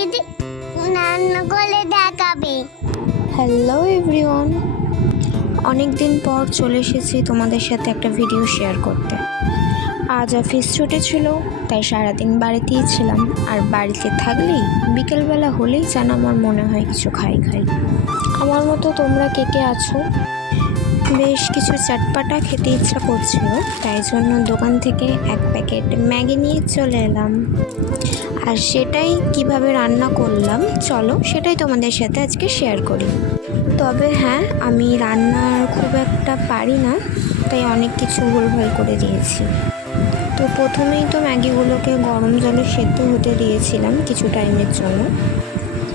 দিদি রান্না করে দেখাবে। হ্যালো এভরিওয়ান, অনেক দিন পর চলে এসেছি তোমাদের সাথে একটা ভিডিও শেয়ার করতে। আজ অফিস ছুটি ছিল, তাই সারাদিন বাড়িতেই ছিলাম। আর বাড়িতে থাকলেই বিকেলবেলা হলেই যেন আমার মনে হয় কিছু খাই। আমার মতো তোমরা কে কে আছো? বেশ কিছু চটপাটা খেতে ইচ্ছা করছিল, তাই জন্য দোকান থেকে এক প্যাকেট ম্যাগি নিয়ে চলে এলাম। আর সেটাই কিভাবে রান্না করলাম চলো সেটাই তোমাদের সাথে আজকে শেয়ার করি। তবে হ্যাঁ, আমি রান্নার খুব একটা পারি না, তাই অনেক কিছু ভুলভাল করে দিয়েছি। তো প্রথমেই তো ম্যাগিগুলোকে গরম জলে সেদ্ধ হতে দিয়েছিলাম কিছু টাইমের জন্য।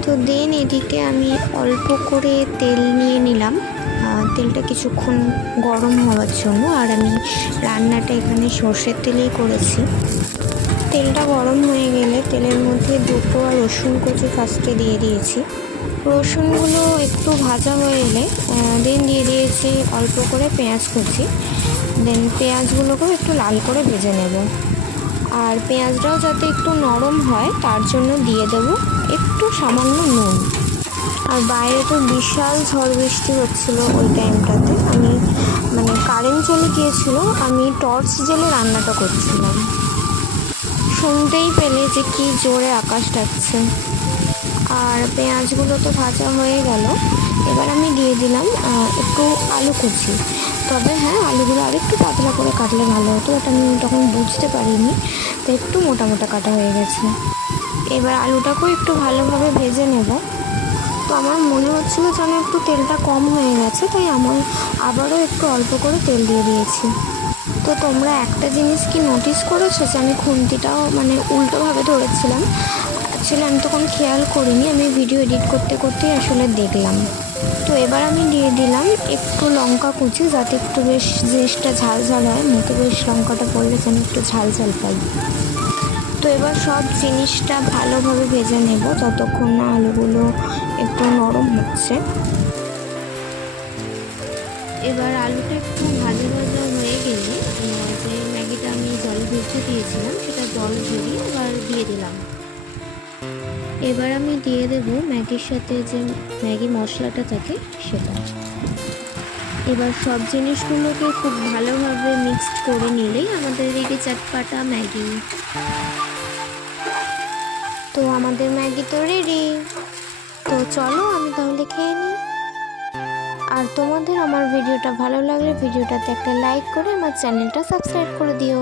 তো দেন এদিকে আমি অল্প করে তেল নিয়ে নিলাম, তেলটা কিছুক্ষণ গরম হওয়ার জন্য। আর আমি রান্নাটা এখানে সর্ষের তেলেই করেছি। তেলটা গরম হয়ে গেলে তেলের মধ্যে দুটো রসুন কুচি ফার্স্টে দিয়ে দিয়েছি। রসুনগুলো একটু ভাজা হয়ে এলে দেন দিয়ে দিয়েছি অল্প করে পেঁয়াজ কুচি। দেন পেঁয়াজগুলোকেও একটু লাল করে ভেজে নেব। আর পেঁয়াজটাও যাতে একটু নরম হয় তার জন্য দিয়ে দেব একটু সামান্য নুন। আর বাইরে তো বিশাল ঝড় বৃষ্টি হচ্ছিলো ওই টাইমটাতে। আমি কারেন্ট চলে গিয়েছিল, আমি টর্চ জ্বেলে রান্নাটা করছিলাম। শুনতেই পেলে যে কি জোরে আকাশ ডাকছে। আর পেঁয়াজগুলো তো ভাজা হয়ে গেল। এবার আমি দিয়ে দিলাম একটু আলু কুচি। তবে হ্যাঁ, আলুগুলো আর একটু পাতলা করে কাটলে ভালো হতো, বাট আমি তখন বুঝতে পারিনি, তো একটু মোটা মোটা কাটা হয়ে গেছে। এবার আলুটাকেও একটু ভালোভাবে ভেজে নেব। তো আমার মনে হচ্ছিলো যেন একটু তেলটা কম হয়ে গেছে, তাই আমার আবারও একটু অল্প করে তেল দিয়ে দিয়েছি। তো তোমরা একটা জিনিস কি নোটিস করেছো যে আমি খুন্তিটাও উল্টোভাবে ধরেছিলাম? অ্যাকচুয়ালি আমি তখন খেয়াল করিনি, আমি ভিডিও এডিট করতে করতেই আসলে দেখলাম। তো এবার আমি দিয়ে দিলাম একটু লঙ্কা কুচি, যাতে একটু বেশ জিনিসটা ঝাল ঝাল হয়। মুখে বেশ লঙ্কাটা পড়লে যেন একটু ঝাল ঝাল পাই। তো এবার সব জিনিসটা ভালোভাবে ভেজে নেব যতক্ষণ না আলুগুলো একটু নরম হচ্ছে। এবার আলুটা একটু ভাজা ভাজা হয়ে গেলে যে ম্যাগিটা আমি জলে ভিজিয়ে দিয়েছিলাম সেটা জল ঝরিয়ে এবার দিয়ে দিলাম। এবার আমি দিয়ে দেব ম্যাগির সাথে যে ম্যাগি মশলাটা থাকে সেটা। এবার সব জিনিসগুলোকে খুব ভালোভাবে মিক্সড করে নিলেই আমাদের রেডি চটপাটা ম্যাগি। তো আমাদের ম্যাগি তো রেডি। তো চলো আমি তাহলে খেয়ে নিই। আর তোমাদের আমার ভিডিওটা ভালো লাগলে ভিডিওটাতে একটা লাইক করে আমার চ্যানেলটা সাবস্ক্রাইব করে দিও।